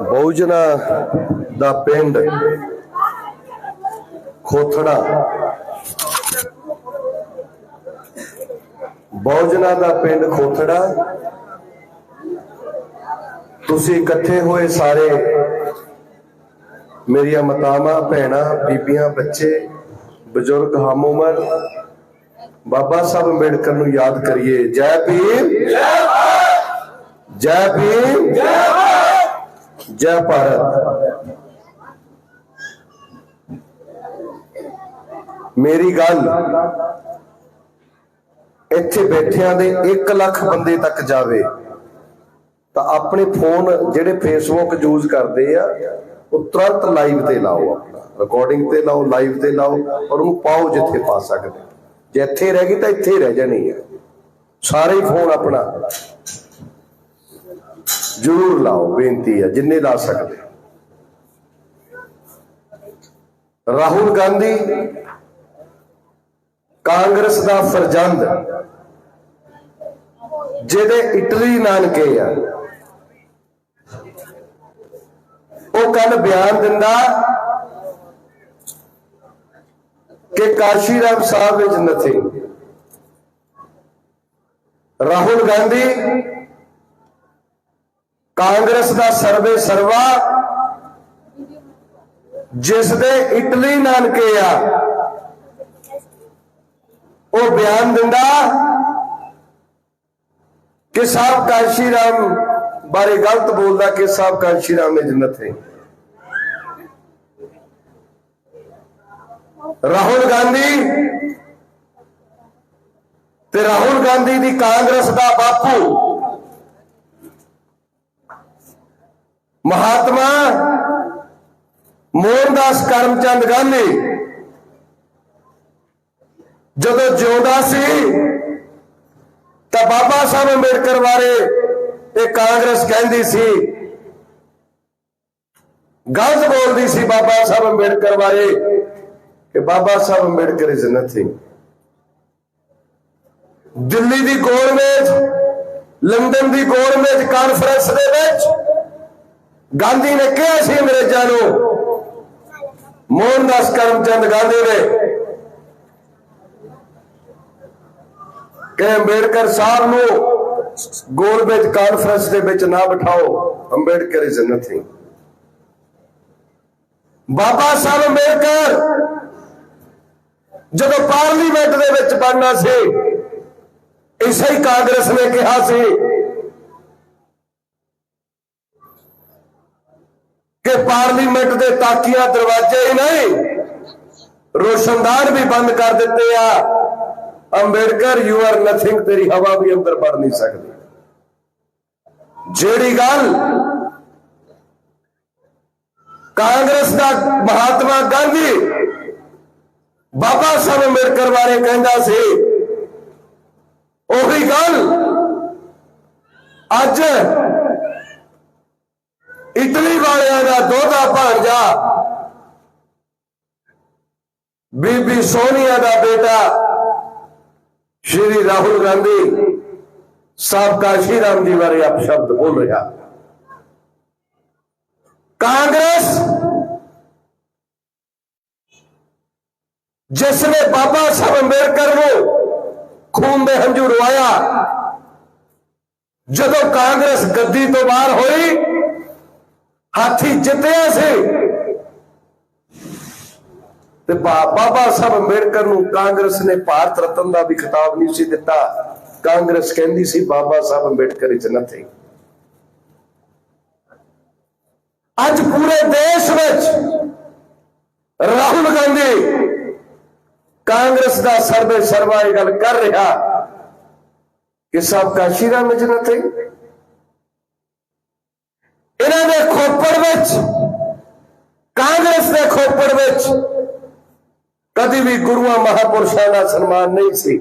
ਬਹੁਜਨਾ ਦਾ ਪਿੰਡ ਖੋਥੜਾ। ਬਹੁਜਨਾ ਦਾ ਪਿੰਡ ਖੋਥੜਾ। ਤੁਸੀਂ ਇਕੱਠੇ ਹੋਏ ਸਾਰੇ ਮੇਰੀਆਂ ਮਾਤਾਵਾਂ, ਭੈਣਾਂ, ਬੀਬੀਆਂ, ਬੱਚੇ, ਬਜ਼ੁਰਗ, ਹਮ ਉਮਰ ਬਾਬਾ ਸਾਹਿਬ ਅੰਬੇਡਕਰ ਨੂੰ ਯਾਦ ਕਰੀਏ। ਜੈ ਭੀਮ। ਜੈ ਭੀਮ। ਜੈ ਭਾਰਤ। ਮੇਰੀ ਗੱਲ, ਇੱਥੇ ਬੈਠਿਆਂ ਦੇ 1 ਲੱਖ ਬੰਦੇ ਤੱਕ ਜਾਵੇ, ਤਾਂ ਆਪਣੇ ਫੋਨ ਜਿਹੜੇ ਫੇਸਬੁੱਕ ਯੂਜ਼ ਕਰਦੇ ਆ, ਉਹ ਤੁਰੰਤ ਲਾਈਵ ਤੇ ਲਾਓ ਆਪਣਾ। ਰਿਕਾਰਡਿੰਗ ਤੇ ਲਾਓ ਲਾਈਵ ਤੇ ਲਾਓ, ਔਰ ਉਹਨੂੰ ਪਾਓ ਜਿੱਥੇ ਪਾ ਸਕਦੇ। ਜੇ ਇੱਥੇ ਰਹਿ ਗਈ ਤਾਂ ਇੱਥੇ ਰਹਿ ਜਾਣੀ ਹੈ ਸਾਰੇ ਹੀ ਫੋਨ ਆਪਣਾ। ਜ਼ਰੂਰ ਲਾਓ, ਬੇਨਤੀ ਹੈ ਜਿੰਨੇ ਲਾ ਸਕਦੇ। ਰਾਹੁਲ ਗਾਂਧੀ, ਕਾਂਗਰਸ ਦਾ ਫਰਜ਼ੰਦ, ਜਿਹਦੇ ਇਟਲੀ ਨਾਨਕੇ ਆ। ਉਹ ਕੱਲ ਬਿਆਨ ਦਿੰਦਾ ਕਿ ਕਾਸ਼ੀ ਰਾਮ ਸਾਹਿਬ ਵਿੱਚ ਨਥਿੰਗ ਰਾਹੁਲ ਗਾਂਧੀ, ਕਾਂਗਰਸ ਦਾ ਸਰਵੇ ਸਰਵਾ, ਜਿਸ ਦੇ ਇਟਲੀ ਨਾਨਕੇ ਆ, ਉਹ ਬਿਆਨ ਦਿੰਦਾ ਕਿ ਸਾਹਿਬ ਕਾਂਸ਼ੀ ਰਾਮ ਬਾਰੇ ਗਲਤ ਬੋਲਦਾ ਕਿ ਸਾਹਿਬ ਕਾਂਸ਼ੀ ਰਾਮ ਨੇ ਜੰਨਤ ਹੈ ਰਾਹੁਲ ਗਾਂਧੀ ਤੇ ਰਾਹੁਲ ਗਾਂਧੀ ਦੀ ਕਾਂਗਰਸ ਦਾ ਬਾਪੂ ਮਹਾਤਮਾ ਮੋਹਨਦਾਸ ਕਰਮਚੰਦ ਗਾਂਧੀ। ਜਦੋਂ ਜਿਉਂਦਾ ਸੀ, ਤਾਂ ਬਾਬਾ ਸਾਹਿਬ ਅੰਬੇਡਕਰ ਬਾਰੇ ਇਹ ਕਾਂਗਰਸ ਕਹਿੰਦੀ ਸੀ, ਗਲਤ ਬੋਲਦੀ ਸੀ ਬਾਬਾ ਸਾਹਿਬ ਅੰਬੇਡਕਰ ਬਾਰੇ। ਕਿ ਬਾਬਾ ਸਾਹਿਬ ਅੰਬੇਡਕਰ ਇਜ਼ ਨਥਿੰਗ ਦਿੱਲੀ ਦੀ ਗੌਰਮੈਂਟ ਲੰਡਨ ਦੀ ਗੌਰਮੈਂਟ ਕਾਨਫਰੰਸ ਦੇ ਵਿੱਚ ਗਾਂਧੀ ਨੇ ਕਿਹਾ ਸੀ ਅੰਗਰੇਜ਼ਾਂ ਨੂੰ ਮੋਹਨਦਾਸ ਕਰਮਚੰਦ ਗਾਂਧੀ ਨੇ ਕਿ ਅੰਬੇਡਕਰ ਸਾਹਿਬ ਨੂੰ ਗੌਰਮੈਂਟ ਕਾਨਫਰੰਸ ਦੇ ਵਿੱਚ ਨਾ ਬਿਠਾਓ, ਅੰਬੇਡਕਰ ਇਜ਼ ਨਥਿੰਗ ਬਾਬਾ ਸਾਹਿਬ ਅੰਬੇਡਕਰ ਜਦੋਂ ਪਾਰਲੀਮੈਂਟ ਦੇ ਵਿੱਚ ਬਣਨਾ ਸੀ ਇਸੇ ਹੀ ਕਾਂਗਰਸ ਨੇ ਕਿਹਾ ਸੀ ਕਿ ਪਾਰਲੀਮੈਂਟ ਦੇ ਤਾਕੀਆਂ ਦਰਵਾਜ਼ੇ ਹੀ ਨਹੀਂ ਰੋਸ਼ਨਦਾਨ ਵੀ ਬੰਦ ਕਰ ਦਿੱਤੇ ਆ ਅੰਬੇਡਕਰ ਯੂ ਆਰ ਨਥਿੰਗ ਤੇਰੀ ਹਵਾ ਵੀ ਅੰਦਰ ਵੜ ਨਹੀਂ ਸਕਦੀ ਜਿਹੜੀ ਗੱਲ ਕਾਂਗਰਸ ਦਾ ਮਹਾਤਮਾ ਗਾਂਧੀ ਬਾਬਾ ਸਾਹਿਬ ਅੰਬੇਡਕਰ ਬਾਰੇ ਕਹਿੰਦਾ ਸੀ, ਉਹੀ ਗੱਲ ਅੱਜ ਇਟਲੀ ਵਾਲਿਆਂ ਦਾ ਦੋਦਾ ਭਾਂਜਾ ਬੀਬੀ ਸੋਨੀਆ ਦਾ ਬੇਟਾ ਸ਼੍ਰੀ ਰਾਹੁਲ ਗਾਂਧੀ ਸਾਬਕਾ ਸ਼੍ਰੀਰਾਮ ਜੀ ਬਾਰੇ ਆਪ ਸ਼ਬਦ ਬੋਲ ਰਿਹਾ। ਕਾਂਗਰਸ ਜਿਸ ਨੇ ਬਾਬਾ ਸਾਹਿਬ ਅੰਬੇਡਕਰ ਨੂੰ ਖੂਨ ਦੇ ਹੰਝੂ ਰਵਾਇਆ ਜਦੋਂ ਕਾਂਗਰਸ ਗੱਦੀ ਤੋਂ ਬਾਹਰ ਹੋਈ, ਹਾਥੀ ਜਿੱਤਿਆ ਸੀ। ਤੇ ਬਾਬਾ ਸਾਹਿਬ ਅੰਬੇਡਕਰ ਨੂੰ ਕਾਂਗਰਸ ਨੇ ਭਾਰਤ ਰਤਨ ਦਾ ਵੀ ਖਿਤਾਬ ਨਹੀਂ ਸੀ ਦਿੱਤਾ। ਕਾਂਗਰਸ ਕਹਿੰਦੀ ਸੀ, ਬਾਬਾ ਸਾਹਿਬ ਅੰਬੇਡਕਰ ਇਜ਼ ਨਥਿੰਗ ਅੱਜ ਪੂਰੇ ਦੇਸ਼ ਵਿੱਚ ਰਾਹੁਲ ਗਾਂਧੀ ਕਾਂਗਰਸ ਦਾ ਸਰਵੇ ਸਰਵਾ ਇਹ ਗੱਲ ਕਰ ਰਿਹਾ ਕਿ ਸਭ ਕਾਸ਼ੀ ਰਾਮ ਵਿੱਚ ਇਹਨਾਂ ਦੇ ਖੋਪੜ ਵਿੱਚ, ਕਾਂਗਰਸ ਦੇ ਖੋਪੜ ਵਿੱਚ ਕਦੀ ਵੀ ਗੁਰੂਆਂ ਮਹਾਪੁਰਸ਼ਾਂ ਦਾ ਸਨਮਾਨ ਨਹੀਂ ਸੀ।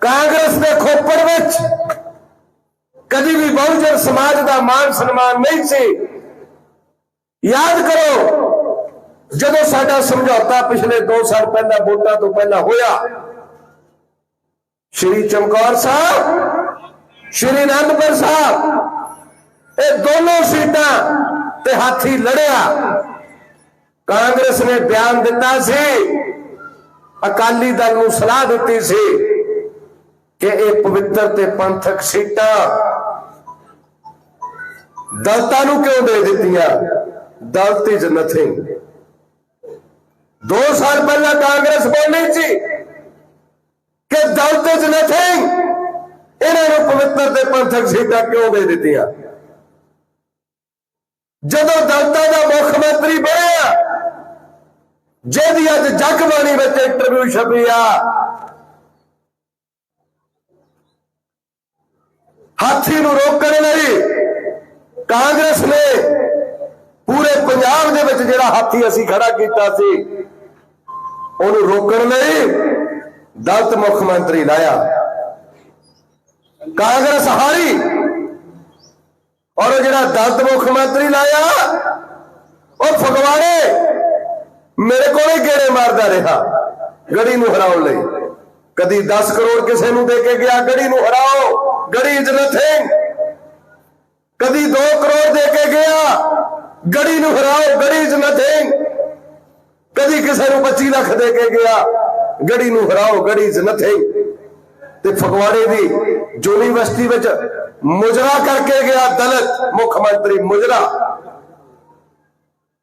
ਕਾਂਗਰਸ ਦੇ ਖੋਪੜ ਵਿੱਚ ਕਦੀ ਵੀ ਬਹੁਜਨ ਸਮਾਜ ਦਾ ਮਾਨ ਸਨਮਾਨ ਨਹੀਂ ਸੀ। ਯਾਦ ਕਰੋ ਜਦੋਂ ਸਾਡਾ ਸਮਝੌਤਾ ਪਿਛਲੇ 2 ਸਾਲ ਪਹਿਲਾਂ, ਵੋਟਾਂ ਤੋਂ ਪਹਿਲਾਂ ਹੋਇਆ, ਸ਼੍ਰੀ ਚਮਕੌਰ ਸਾਹਿਬ, ਸ਼੍ਰੀ ਅਨੰਦਪੁਰ ਸਾਹਿਬ, ਇਹ ਦੋਨੋਂ ਸੀਟਾਂ ਤੇ ਹਾਥੀ ਲੜਿਆ। ਕਾਂਗਰਸ ਨੇ ਬਿਆਨ ਦਿੱਤਾ ਸੀ, ਅਕਾਲੀ ਦਲ ਨੂੰ ਸਲਾਹ ਦਿੱਤੀ ਸੀ ਕਿ ਇਹ ਪਵਿੱਤਰ ਤੇ ਪੰਥਕ ਸੀਟਾਂ ਦਲਤਾਂ ਨੂੰ ਕਿਉਂ ਦੇ ਦਿੱਤੀਆਂ? ਦਲਤ ਇਜ਼ ਨਥਿੰਗ 2 ਸਾਲ ਪਹਿਲਾਂ ਕਾਂਗਰਸ ਬੋਲੀ ਸੀ ਕਿ ਦਲਤ ਇਜ਼ ਨਥਿੰਗ। ਇਹਨਾਂ ਨੂੰ ਪਵਿੱਤਰ ਤੇ ਪੰਥਕ ਸੀਟਾਂ ਕਿਉਂ ਦੇ ਦਿੱਤੀਆਂ? ਜਦੋਂ ਦਲਤਾਂ ਦਾ ਮੁੱਖ ਮੰਤਰੀ ਬਣਿਆ, ਜਿਹਦੀ ਅੱਜ ਜਗਬਾਣੀ ਵਿੱਚ ਇੰਟਰਵਿਊ ਛਪੀ ਆ, ਹਾਥੀ ਨੂੰ ਰੋਕਣ ਲਈ ਕਾਂਗਰਸ ਨੇ ਪੂਰੇ ਪੰਜਾਬ ਦੇ ਵਿੱਚ ਜਿਹੜਾ ਹਾਥੀ ਅਸੀਂ ਖੜਾ ਕੀਤਾ ਸੀ ਉਹਨੂੰ ਰੋਕਣ ਲਈ ਦਲਤ ਮੁੱਖ ਮੰਤਰੀ ਲਾਇਆ। ਕਾਂਗਰਸ ਹਾਰੀ ਔਰ ਉਹ ਜਿਹੜਾ ਦਲਤ ਮੁੱਖ ਮੰਤਰੀ ਲਾਇਆ, ਉਹ ਫਗਵਾੜੇ ਮੇਰੇ ਕੋਲੇ ਗੇੜੇ ਮਾਰਦਾ ਰਿਹਾ ਗੜੀ ਨੂੰ ਹਰਾਉਣ ਲਈ। ਕਦੀ 10 ਕਰੋੜ ਕਿਸੇ ਨੂੰ ਦੇ ਕੇ ਗਿਆ, ਗੜੀ ਨੂੰ ਹਰਾਓ, ਗੜੀ ਇਜ਼ ਨਥਿੰਗ ਕਦੀ 2 ਕਰੋੜ ਦੇ ਕੇ ਗਿਆ, ਗੜੀ ਨੂੰ ਹਰਾਓ, ਗੜੀ ਇਜ਼ ਨਥਿੰਗ ਕਦੀ ਕਿਸੇ ਨੂੰ 25 ਲੱਖ ਦੇ ਕੇ ਗਿਆ, ਗੜੀ ਨੂੰ ਹਰਾਓ, ਗੜੀ ਇਜ਼ ਨਥਿੰਗ ਤੇ ਫਗਵਾੜੇ ਦੀ ਯੂਨੀਵਰਸਿਟੀ ਵਿੱਚ ਮੁਜਰਾ ਕਰਕੇ ਗਿਆ ਦਲਿਤ ਮੁੱਖ ਮੰਤਰੀ ਮੁਜਰਾ।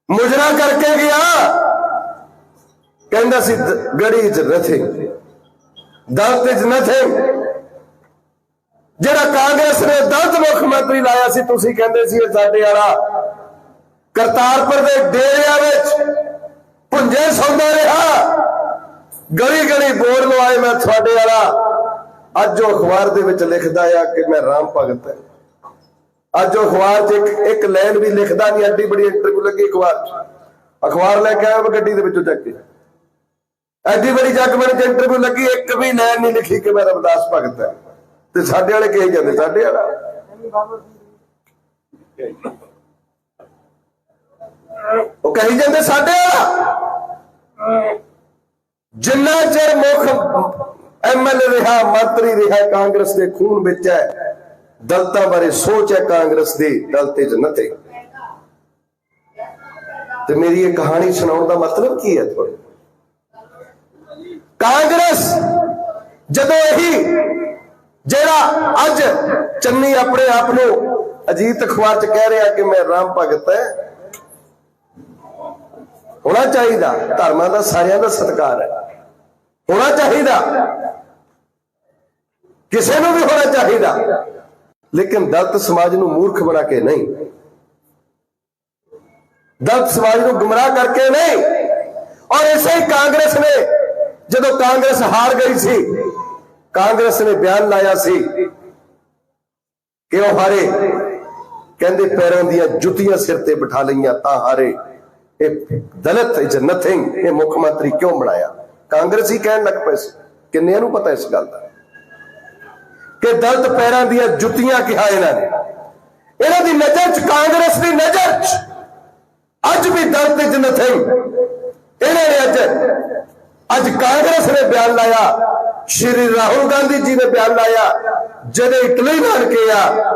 ਮੁਜਰਾ ਕਰਕੇ ਗਿਆ, ਕਹਿੰਦਾ ਸੀ ਗੜੀ is nothing Dalit is nothing ਜਿਹੜਾ ਕਾਂਗਰਸ ਨੇ ਦਲਤ ਮੁੱਖ ਮੰਤਰੀ ਲਾਇਆ ਸੀ, ਤੁਸੀਂ ਕਹਿੰਦੇ ਸੀ ਸਾਡੇ ਵਾਲਾ ਕਰਤਾਰਪੁਰ ਦੇ ਡੇਰਿਆਂ ਵਿੱਚ ਪੁੰਜੇ ਸੌਂਦਾ ਰਿਹਾ ਗਲੀ ਗਲੀ ਬੋਰਡ ਲਵਾਏ ਮੈਂ ਤੁਹਾਡੇ ਵਾਲਾ। ਅੱਜ ਉਹ ਅਖਬਾਰ ਦੇ ਵਿੱਚ ਲਿਖਦਾ ਆ ਕਿ ਮੈਂ ਰਾਮ ਭਗਤ ਹਾਂ। ਅੱਜ ਉਹ ਅਖਬਾਰ 'ਚ ਇੱਕ ਇੱਕ ਲਾਈਨ ਵੀ ਲਿਖਦਾ ਨਹੀਂ, ਐਡੀ ਬੜੀ ਇੰਟਰਵਿਊ ਲੱਗੀ ਅਖਬਾਰ 'ਚ। ਅਖਬਾਰ ਲੈ ਕੇ ਆਇਆ ਮੈਂ ਗੱਡੀ ਦੇ ਵਿੱਚੋਂ ਚੱਕ ਕੇ। ਐਡੀ ਬੜੀ ਜਗਮਣ 'ਚ ਇੰਟਰਵਿਊ ਲੱਗੀ, ਇੱਕ ਵੀ ਲਾਈਨ ਨਹੀਂ ਲਿਖੀ ਕਿ ਮੈਂ ਰਵਿਦਾਸ ਭਗਤ ਹਾਂ। ਤੇ ਸਾਡੇ ਵਾਲੇ ਕਹੀ ਜਾਂਦੇ, ਸਾਡੇ ਵਾਲਾ। ਉਹ ਕਹੀ ਜਾਂਦੇ ਸਾਡੇ ਵਾਲਾ? ਜਿੰਨਾ ਚਿਰ ਮੁੱਖ ਐਮਐਲਏ ਰਿਹਾ, ਮੰਤਰੀ ਰਿਹਾ, ਕਾਂਗਰਸ ਦੇ ਖੂਨ ਵਿੱਚ ਹੈ, ਦਲਤਾਂ ਬਾਰੇ ਸੋਚ ਹੈ ਕਾਂਗਰਸ ਦੀ, ਦਲਤੇ ਜਨਤੇ ਤੇ ਮੇਰੀ ਇਹ ਕਹਾਣੀ ਸੁਣਾਉਣ ਦਾ ਮਤਲਬ ਕੀ ਹੈ ਤੁਹਾਡੇ? ਕਾਂਗਰਸ ਜਦੋਂ ਇਹੀ ਜਿਹੜਾ ਅੱਜ ਚੰਨੀ ਆਪਣੇ ਆਪ ਨੂੰ ਅਜੀਤ ਅਖਬਾਰ ਚ ਕਹਿ ਰਿਹਾ ਕਿ ਮੈਂ ਰਾਮ ਭਗਤ ਹੈ ਹੋਣਾ ਚਾਹੀਦਾ। ਧਰਮਾਂ ਦਾ ਸਾਰਿਆਂ ਦਾ ਸਤਿਕਾਰ ਹੈ। ਹੋਣਾ ਚਾਹੀਦਾ। ਕਿਸੇ ਨੂੰ ਵੀ ਹੋਣਾ ਚਾਹੀਦਾ। ਲੇਕਿਨ ਦਲਤ ਸਮਾਜ ਨੂੰ ਮੂਰਖ ਬਣਾ ਕੇ ਨਹੀਂ। ਦਲਤ ਸਮਾਜ ਨੂੰ ਗੁੰਮਰਾਹ ਕਰਕੇ ਨਹੀਂ। ਔਰ ਇਸੇ ਹੀ ਕਾਂਗਰਸ ਨੇ, ਜਦੋਂ ਕਾਂਗਰਸ ਹਾਰ ਗਈ ਸੀ, ਕਾਂਗਰਸ ਨੇ ਬਿਆਨ ਲਾਇਆ ਸੀ ਕਿ ਉਹ ਹਾਰੇ। ਕਹਿੰਦੇ ਪੈਰਾਂ ਦੀਆਂ ਜੁੱਤੀਆਂ ਸਿਰ ਤੇ ਬਿਠਾ ਲਈਆਂ ਤਾਂ ਹਾਰੇ। ਇਹ ਦਲਿਤ ਇਜ਼ ਨਥਿੰਗ ਇਹ ਮੁੱਖ ਮੰਤਰੀ ਕਿਉਂ ਬਣਾਇਆ? ਕਾਂਗਰਸ ਹੀ ਕਹਿਣ ਲੱਗ ਪਏ ਸੀ। ਕਿੰਨਿਆਂ ਨੂੰ ਪਤਾ ਇਸ ਗੱਲ ਦਾ? ਕਿ ਦਲਤ ਪੈਰਾਂ ਦੀਆਂ ਜੁੱਤੀਆਂ ਕਿਹਾ ਇਹਨਾਂ ਨੇ। ਇਹਨਾਂ ਦੀ ਨਜ਼ਰ 'ਚ, ਕਾਂਗਰਸ ਦੀ ਨਜ਼ਰ 'ਚ। ਅੱਜ ਵੀ ਦਲਤ ਇਜ਼ ਨਥਿੰਗ ਇਹਨਾਂ ਨੇ ਅੱਜ ਅੱਜ ਕਾਂਗਰਸ ਨੇ ਬਿਆਨ ਲਾਇਆ। ਸ਼੍ਰੀ ਰਾਹੁਲ ਗਾਂਧੀ ਜੀ ਨੇ ਬਿਆਨ ਲਾਇਆ। ਜਦੋਂ ਇਟਲੀ ਨਾਲ ਕਿਹਾ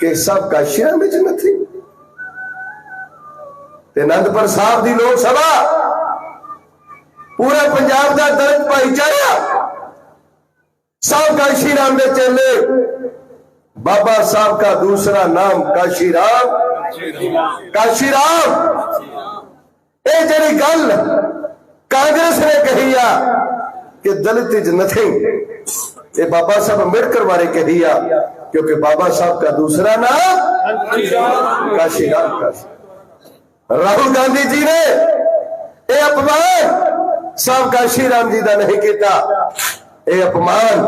ਕਿ ਸਭ ਕਾ ਸ਼ਿਰਾਂ ਵਿੱਚ ਨਥਿੰਗ ਤੇ ਅਨੰਦਪੁਰ ਸਾਹਿਬ ਦੀ ਲੋਕ ਸਭਾ ਪੂਰੇ ਪੰਜਾਬ ਦਾ ਦਲਿਤ ਭਾਈਚਾਰਾ ਸਭ ਕਾਸ਼ੀ ਰਾਮ ਦੇ ਚੇਲੇ ਬਾਬਾ ਸਾਹਿਬ ਦਾ ਦੂਸਰਾ ਨਾਮ ਕਾਸ਼ੀ ਰਾਮ ਕਾਸ਼ੀ ਰਾਮ ਇਹ ਜਿਹੜੀ ਗੱਲ ਕਾਂਗਰਸ ਨੇ ਕਹੀ ਆ ਕਿ ਦਲਿਤ ਇਜ਼ ਨਥਿੰਗ ਇਹ ਬਾਬਾ ਸਾਹਿਬ ਅੰਬੇਡਕਰ ਬਾਰੇ ਕਹੀ ਆ ਕਿਉਂਕਿ ਬਾਬਾ ਸਾਹਿਬ ਦਾ ਦੂਸਰਾ ਨਾਮ ਕਾਸ਼ੀ ਰਾਮ ਕਾਸ਼ੀ ਰਾਹੁਲ ਗਾਂਧੀ ਜੀ ਨੇ ਇਹ ਅਪਮਾਨ ਸਭ ਕਾਸ਼ੀ ਰਾਮ ਜੀ ਦਾ ਨਹੀਂ ਕੀਤਾ। ਇਹ ਅਪਮਾਨ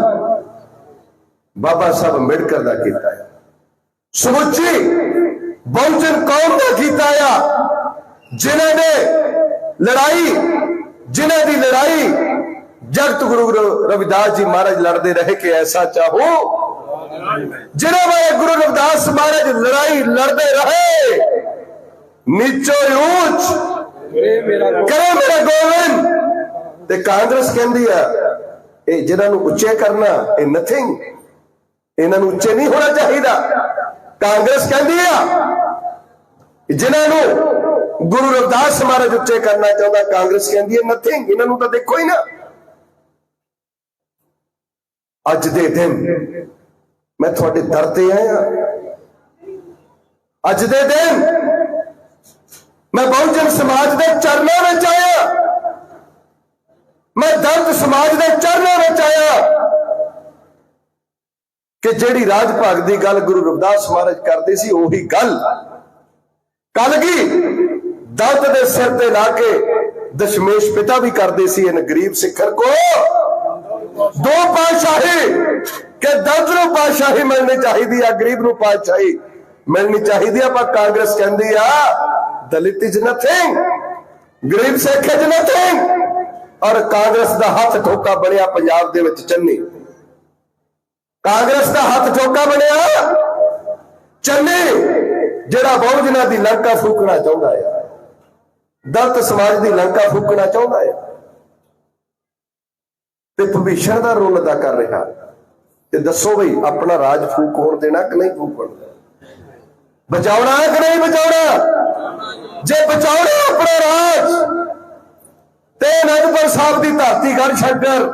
ਬਾਬਾ ਸਾਹਿਬ ਅੰਬੇਡਕਰ ਦਾ ਕੀਤਾ ਹੈ। ਸਮੁੱਚੀ ਬਹੁਜਨ ਕੌਮ ਦਾ ਕੀਤਾ ਆ। ਜਿਨ੍ਹਾਂ ਨੇ ਲੜਾਈ, ਜਿਨ੍ਹਾਂ ਦੀ ਲੜਾਈ ਜਗਤ ਗੁਰੂ ਰਵਿਦਾਸ ਜੀ ਮਹਾਰਾਜ ਲੜਦੇ ਰਹੇ ਕਿ ਐਸਾ ਚਾਹੋ। ਜਿਨ੍ਹਾਂ ਬਾਰੇ ਗੁਰੂ ਰਵਿਦਾਸ ਮਹਾਰਾਜ ਲੜਾਈ ਲੜਦੇ ਰਹੇ ਨੀਚੋ ਉੱਚ ਕਰੇ ਮੇਰਾ ਕਰੇ ਤੇ ਕਾਂਗਰਸ ਕਹਿੰਦੀ ਆ, ਇਹ ਜਿਹਨਾਂ ਨੂੰ ਉੱਚੇ ਕਰਨਾ, ਇਹ ਨਥਿੰਗ ਇਹਨਾਂ ਨੂੰ ਉੱਚੇ ਨਹੀਂ ਹੋਣਾ ਚਾਹੀਦਾ। ਕਾਂਗਰਸ ਕਹਿੰਦੀ ਆ ਜਿਨ੍ਹਾਂ ਨੂੰ ਗੁਰੂ ਰਵਿਦਾਸ ਮਹਾਰਾਜ ਉੱਚੇ ਕਰਨਾ ਚਾਹੁੰਦਾ, ਕਾਂਗਰਸ ਕਹਿੰਦੀ ਹੈ ਨਥਿੰਗ ਇਹਨਾਂ ਨੂੰ ਤਾਂ ਦੇਖੋ ਹੀ ਨਾ। ਅੱਜ ਦੇ ਦਿਨ, ਮੈਂ ਤੁਹਾਡੇ ਦਰ ਤੇ ਆਇਆ। ਅੱਜ ਦੇ ਦਿਨ ਮੈਂ ਬਹੁਜਨ ਸਮਾਜ ਦੇ ਚਰਨਾਂ ਵਿੱਚ ਆਇਆ। ਮੈਂ ਦਲਿਤ ਸਮਾਜ ਦੇ ਚਰਨਾਂ ਵਿੱਚ ਆਇਆ ਕਿ ਜਿਹੜੀ ਰਾਜ ਭਾਗ ਦੀ ਗੱਲ ਗੁਰੂ ਰਵਿਦਾਸ ਮਹਾਰਾਜ ਕਰਦੇ ਸੀ, ਉਹੀ ਗੱਲ। ਕੱਲ ਕੀ ਦੇ ਸਿਰ ਤੇ ਲਾ ਕੇ ਦਸ਼ਮੇਸ਼ ਪਿਤਾ ਵੀ ਕਰਦੇ ਸੀ ਇਹਨ ਗਰੀਬ ਸਿੱਖਰ ਕੋ। ਦੋ ਪਾਤਸ਼ਾਹੀ ਕਿ ਦਲਿਤ ਨੂੰ ਪਾਤਸ਼ਾਹੀ ਮਿਲਣੀ ਚਾਹੀਦੀ ਆ, ਗਰੀਬ ਨੂੰ ਪਾਤਸ਼ਾਹੀ ਮਿਲਣੀ ਚਾਹੀਦੀ ਆ, ਪਰ ਕਾਂਗਰਸ ਕਹਿੰਦੀ ਆ ਦਲਿਤ ਇਜ਼ ਨਥਿੰਗ ਗਰੀਬ ਸਿੱਖ ਇਜ਼ ਨਥਿੰਗ ਔਰ ਕਾਂਗਰਸ ਦਾ ਹੱਥ ਠੋਕਾ ਬਣਿਆ ਪੰਜਾਬ ਦੇ ਵਿੱਚ ਚੰਨੀ। ਕਾਂਗਰਸ ਦਾ ਹੱਥ ਠੋਕਾ ਬਣਿਆ ਚੰਨੀ, ਜਿਹੜਾ ਬਹੁਜਨਾਂ ਦੀ ਲੰਕਾ ਫੂਕਣਾ ਚਾਹੁੰਦਾ ਹੈ ਦਲਿਤ ਸਮਾਜ ਦੀ ਲੰਕਾ ਫੂਕਣਾ ਚਾਹੁੰਦਾ ਹੈ ਤੇ ਭਵਿਸ਼ਣ ਦਾ ਰੋਲ ਅਦਾ ਕਰ ਰਿਹਾ। ਤੇ ਦੱਸੋ ਬਈ, ਆਪਣਾ ਰਾਜ ਫੂਕ ਹੋਣ ਦੇਣਾ ਕਿ ਨਹੀਂ ਫੂਕਣ? ਬਚਾਉਣਾ ਕਿ ਨਹੀਂ ਬਚਾਉਣਾ? ਜੇ ਬਚਾਉਣਾ ਆਪਣਾ ਰਾਜ, ਤੇ ਅਨੰਦਪੁਰ ਸਾਹਿਬ ਦੀ ਧਰਤੀ ਗੜ ਛੱਡਰ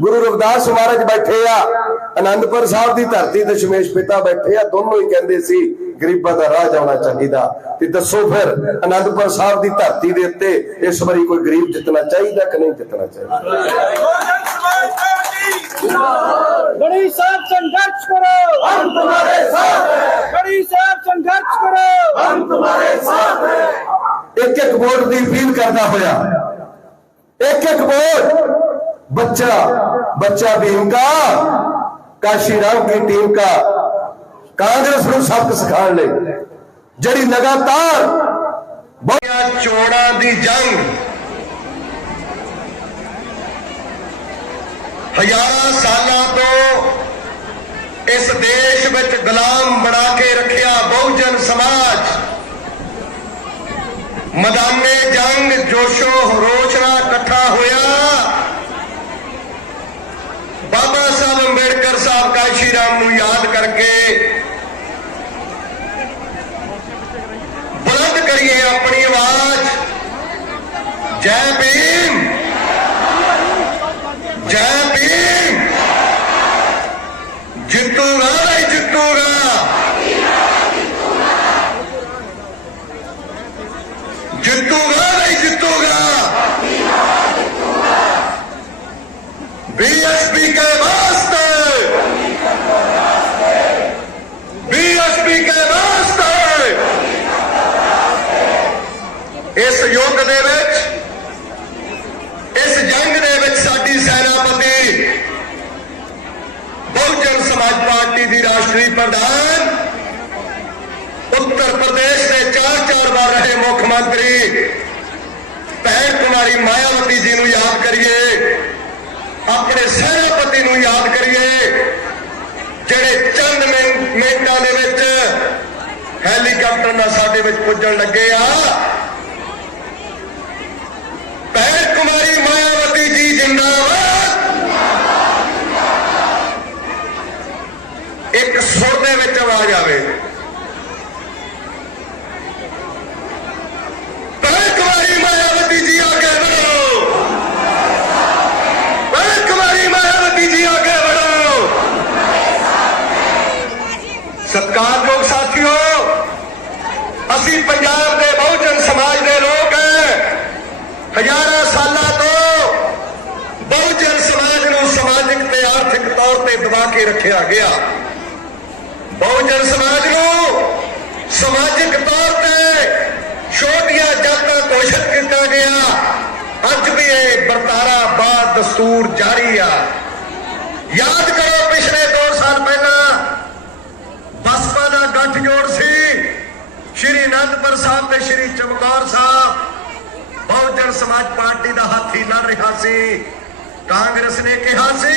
ਗੁਰੂ ਰਵਿਦਾਸ ਮਹਾਰਾਜ ਬੈਠੇ ਆ, ਅਨੰਦਪੁਰ ਸਾਹਿਬ ਦੀ ਧਰਤੀ ਦਸ਼ਮੇਸ਼ ਪਿਤਾ ਬੈਠੇ ਆ, ਦੋਨੋਂ ਹੀ ਕਹਿੰਦੇ ਸੀ, ਗਰੀਬਾਂ ਦਾ ਰਾਜ ਆਉਣਾ ਚਾਹੀਦਾ। ਤੇ ਦੱਸੋ ਫਿਰ, ਅਨੰਦਪੁਰ ਸਾਹਿਬ ਦੀ ਧਰਤੀ ਦੇ ਉੱਤੇ ਇਸ ਵਾਰੀ ਕੋਈ ਗਰੀਬ ਜਿੱਤਣਾ ਚਾਹੀਦਾ ਕਿ ਨਹੀਂ ਜਿੱਤਣਾ ਚਾਹੀਦਾ? बहुजन समाज पार्टी ਗੜੀ ਸਾਹਿਬ ਸੰਘਰਸ਼ ਕਰੋ ਹਮ ਤੁਹਾਡੇ ਸਾਥ ਹੈ ਗੜੀ ਸਾਹਿਬ ਸੰਘਰਸ਼ ਕਰੋ ਹਮ ਤੁਹਾਡੇ ਸਾਥ ਹੈ ਇੱਕ ਇੱਕ ਵੋਟ ਦੀ ਅਪੀਲ ਕਰਦਾ ਹੋਇਆ ਇੱਕ ਇੱਕ ਵੋਟ ਬੱਚਾ ਬੱਚਾ भीम का काशी राम की टीम का ਕਾਂਗਰਸ ਨੂੰ ਸਬਕ ਸਿਖਾਉਣ ਲਈ ਜਿਹੜੀ ਲਗਾਤਾਰ ਬੜੀਆਂ ਚੋੜਾਂ ਦੀ ਜੰਗ ਹਜ਼ਾਰਾਂ ਸਾਲਾਂ ਤੋਂ ਇਸ ਦੇਸ਼ ਵਿੱਚ ਗੁਲਾਮ ਬਣਾ ਕੇ ਰੱਖਿਆ ਬਹੁਜਨ ਸਮਾਜ। ਮੈਦਾਨੇ ਜੰਗ, ਜੋਸ਼ੋ ਹਰੋਸ਼ ਨਾਲ ਇਕੱਠਾ ਹੋਇਆ। ਬਾਬਾ ਸਾਹਿਬ ਅੰਬੇਡਕਰ ਸਾਹਿਬ ਕਾਸ਼ੀ ਰਾਮ ਨੂੰ ਯਾਦ ਕਰਕੇ ਬੁਲੰਦ ਕਰੀਏ ਆਪਣੀ ਆਵਾਜ਼। ਜੈ ਭੀਮ! جتوگارے جتوں گا جتوگا رہے جتوگا بی ایس پی کے ماسٹر بی ایس پی کے ماسٹر اس یوگ دے میں ਰਾਸ਼ਟਰੀ ਪ੍ਰਧਾਨ, ਉੱਤਰ ਪ੍ਰਦੇਸ਼ ਦੇ ਚਾਰ ਚਾਰ ਵਾਰ ਰਹੇ ਮੁੱਖ ਮੰਤਰੀ, ਭੈਣ ਕੁਮਾਰੀ ਮਾਇਆਵਤੀ ਜੀ ਨੂੰ ਯਾਦ ਕਰੀਏ, ਆਪਣੇ ਸੈਨਾਪਤੀ ਨੂੰ ਯਾਦ ਕਰੀਏ, ਜਿਹੜੇ ਚੰਦ ਮਿੰਟਾਂ ਦੇ ਵਿੱਚ ਹੈਲੀਕਾਪਟਰ ਨਾਲ ਸਾਡੇ ਵਿੱਚ ਪੁੱਜਣ ਲੱਗੇ ਆ। ਭੈਣ ਕੁਮਾਰੀ ਮਾਇਆਵਤੀ ਜੀ ਜਿੰਦਾਬਾਦ ਇੱਕ ਸੁਰ ਦੇ ਵਿੱਚ ਆਵਾਜ਼ ਆਵੇ ਭੈਣ ਕੁਮਾਰੀ ਮਾਇਆਵਤੀ ਜੀ ਆਗੇ ਵਧੋ ਭੈਣ ਕੁਮਾਰੀ ਮਾਇਆਵਤੀ ਜੀ ਆਗੇ ਵਧੋ ਸਤਿਕਾਰਯੋਗ ਸਾਥੀਓ ਅਸੀਂ ਪੰਜਾਬ ਦੇ ਬਹੁਜਨ ਸਮਾਜ ਦੇ ਲੋਕ ਹਾਂ ਹਜ਼ਾਰਾਂ ਸਾਲਾਂ ਤੋਂ ਬਹੁਜਨ ਸਮਾਜ ਨੂੰ ਸਮਾਜਿਕ ਤੇ ਆਰਥਿਕ ਤੌਰ ਤੇ ਦਬਾ ਕੇ ਰੱਖਿਆ ਗਿਆ ਬਹੁਜਨ ਸਮਾਜ ਨੂੰ ਸਮਾਜਿਕ ਤੌਰ ਤੇ ਛੋਟੀਆਂ ਜਾਤਾਂ ਘੋਸ਼ਿਤ ਕੀਤਾ ਗਿਆ ਅੱਜ ਵੀ ਇਹ ਵਰਤਾਰਾ ਬਾਦ ਦਸਤੂਰ ਜਾਰੀ ਆ ਯਾਦ ਕਰੋ ਪਿਛਲੇ 2 ਸਾਲ ਪਹਿਲਾਂ ਬਸਪਾ ਦਾ ਗੱਠਜੋੜ ਸੀ ਸ਼੍ਰੀ ਅਨੰਦਪੁਰ ਸਾਹਿਬ ਤੇ ਸ਼੍ਰੀ ਚਮਕੌਰ ਸਾਹਿਬ ਬਹੁਜਨ ਸਮਾਜ ਪਾਰਟੀ ਦਾ ਹਾਥੀ ਲੜ ਰਿਹਾ ਸੀ। ਕਾਂਗਰਸ ਨੇ ਕਿਹਾ ਸੀ